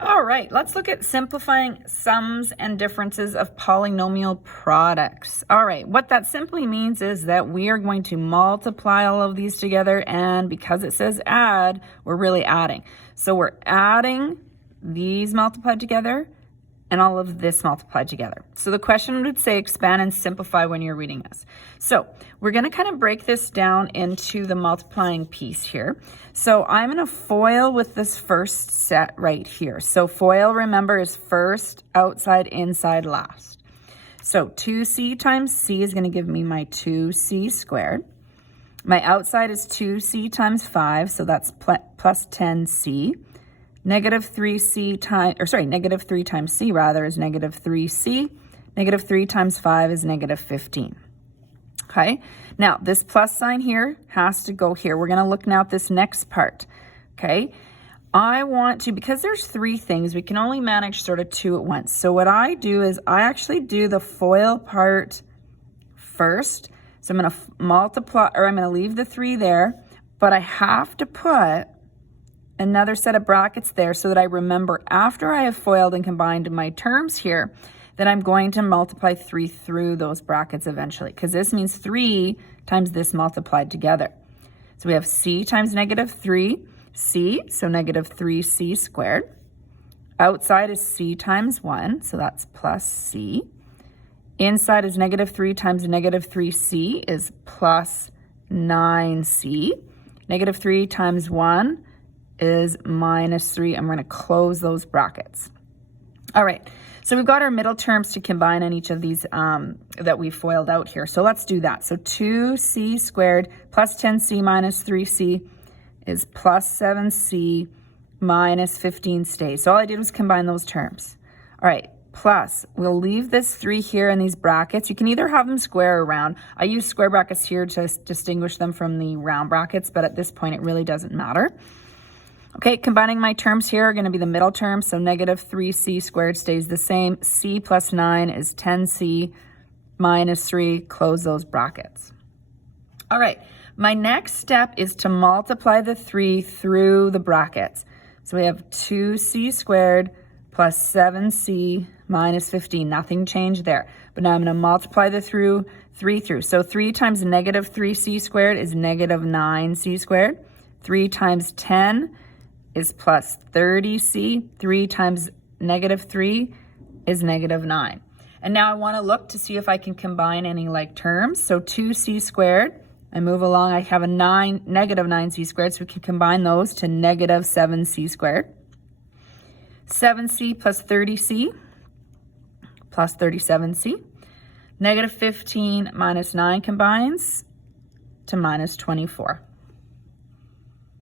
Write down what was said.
All right, let's look at simplifying sums and differences of polynomial products. All right, what that simply means is that we are going to multiply all of these together, and because it says add, we're really adding. So we're adding these multiplied together and all of this multiplied together. So the question would say expand and simplify when you're reading this. So we're going to kind of break this down into the multiplying piece here. So I'm going to FOIL with this first set right here. So FOIL, remember, is first, outside, inside, last. So 2c times c is going to give me my 2c squared. My outside is 2c times 5, so that's plus 10c. Negative 3c times, negative 3 times c rather is negative 3c. Negative 3 times 5 is negative 15. Okay, now this plus sign here has to go here. We're going to look now at this next part. Okay, I want to, because there's three things, we can only manage sort of two at once. So what I do is I actually do the FOIL part first. So I'm going to multiply, or I'm going to leave the 3 there, but I have to put another set of brackets there so that I remember after I have FOILed and combined my terms here that I'm going to multiply 3 through those brackets eventually, because this means 3 times this multiplied together. So we have c times negative 3c, so negative 3c squared. Outside is c times 1, so that's plus c. Inside is negative 3 times negative 3c is plus 9c. Negative 3 times 1 is minus 3. I'm going to close those brackets. All right, so we've got our middle terms to combine on each of these that we FOILed out here. So let's do that. So 2c squared plus 10c minus 3c is plus 7c minus 15 stays. So all I did was combine those terms. All right, plus we'll leave this 3 here in these brackets. You can either have them square or round. I use square brackets here to distinguish them from the round brackets, but at this point it really doesn't matter. Okay, combining my terms here are going to be the middle term, so negative 3c squared stays the same. C plus 9 is 10c minus 3. Close those brackets. All right, my next step is to multiply the 3 through the brackets. So we have 2c squared plus 7c minus 15. Nothing changed there. But now I'm going to multiply the 3 through. So 3 times negative 3c squared is negative 9c squared. 3 times 10 is plus 30c. 3 times negative 3 is negative 9. And now I want to look to see if I can combine any like terms. So 2c squared, I move along, I have a negative 9c squared, so we can combine those to negative 7c squared. 7c plus 30c plus 37c. Negative 15 minus 9 combines to minus 24.